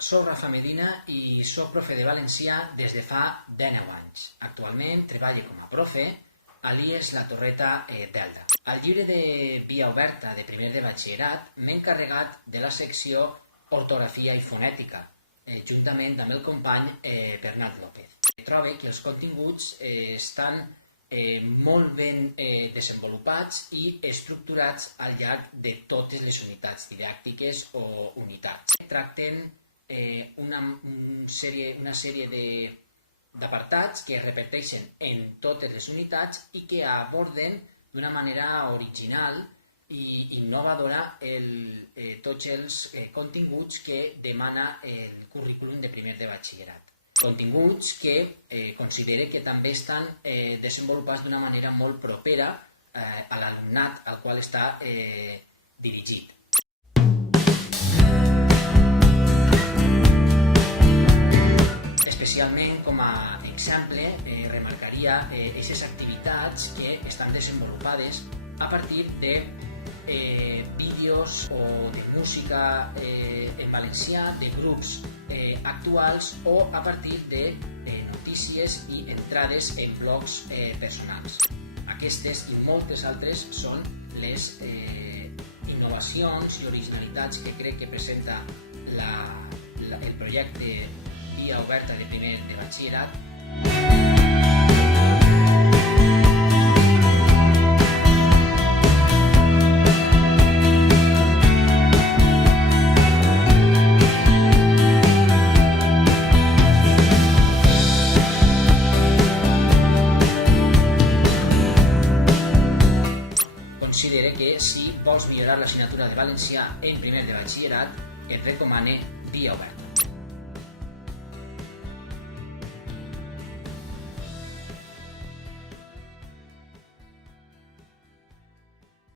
Soc Rafa Medina i soc profe de valencià des de fa 19 anys. Actualment treballo com a profe a l'IES La Torreta d'Elda. Al llibre de via oberta de primer de batxillerat m'he encarregat de la secció ortografia i fonètica, juntament amb el company Bernat López. Trobo que els continguts estan molt ben desenvolupats i estructurats al llarg de totes les unitats didàctiques o unitats. Tracten una sèrie d'apartats que es repeteixen en totes les unitats i que aborden d'una manera original i innovadora tots els continguts que demana el currículum de primer de batxillerat. Continguts que considere que també estan desenvolupats d'una manera molt propera a l'alumnat al qual està dirigit. Especialment, com a exemple, remarcaria aquestes activitats que estan desenvolupades a partir de vídeos o de música en valencià, de grups actuals o a partir de notícies i entrades en blogs personals. Aquestes i moltes altres són les innovacions i originalitats que crec que presenta el projecte Via Oberta de primer de batxillerat. Considere que si vols millorar l'assignatura de valencià en primer de batxillerat, et recomane Via Oberta.